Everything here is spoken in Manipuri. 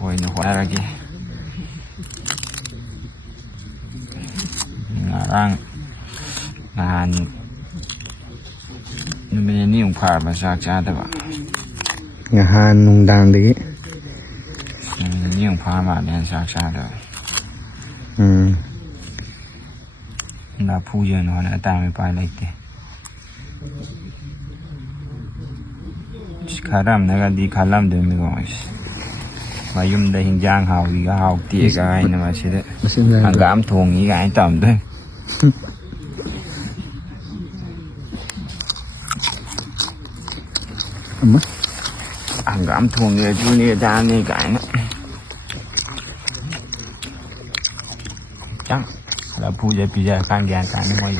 ꯑꯣꯏꯅ ꯍꯣꯠꯅꯔꯒꯦ ꯉꯔꯥꯡ ꯅꯍꯥꯟ ꯅꯨꯃꯤꯠ ꯅꯤꯅꯤꯃꯨꯛ ꯐꯥꯔꯕ ꯆꯥꯛ ꯆꯥꯗꯕ ꯅꯍꯥꯟ ꯅꯨꯡꯗꯥꯡꯗꯒꯤ ꯅꯨꯃꯤꯠ ꯅꯤꯅꯤꯃꯨꯛ ꯐꯥꯔ ꯃꯥꯜꯂꯦ ꯆꯥꯛ ꯆꯥꯗꯕ ꯂꯐꯨꯁꯦ ꯍꯣꯠꯅ ꯇꯥꯔꯃꯤ ꯎꯄꯥꯏ ꯂꯩꯇꯦ ꯈꯔ ꯑꯃꯅꯒꯗꯤ ꯈꯜꯂꯝꯗꯣꯏꯅꯤꯀꯣ ꯃꯌꯨꯝꯗ ꯍꯤꯟꯖꯥꯡ ꯍꯥꯎꯏꯒ ꯍꯥꯎꯇꯦꯒ ꯍꯥꯏꯅ ꯃꯁꯤꯗ ꯍꯪꯒꯥꯝ ꯊꯣꯡꯉꯤ ꯀꯥꯏꯅ ꯇꯧꯔꯝꯗꯣꯏ ꯍꯪꯒꯥꯝ ꯊꯣꯡꯉꯦ ꯑꯗꯨꯅꯦ ꯑꯗꯥꯅꯦ ꯀꯥꯏꯅ ꯈꯤꯇꯪ ꯂꯐꯨꯁꯦ ꯄꯤꯖꯔꯀꯥꯟ ꯒ꯭ꯌꯥꯟ ꯇꯥꯅꯤ ꯃꯣꯏ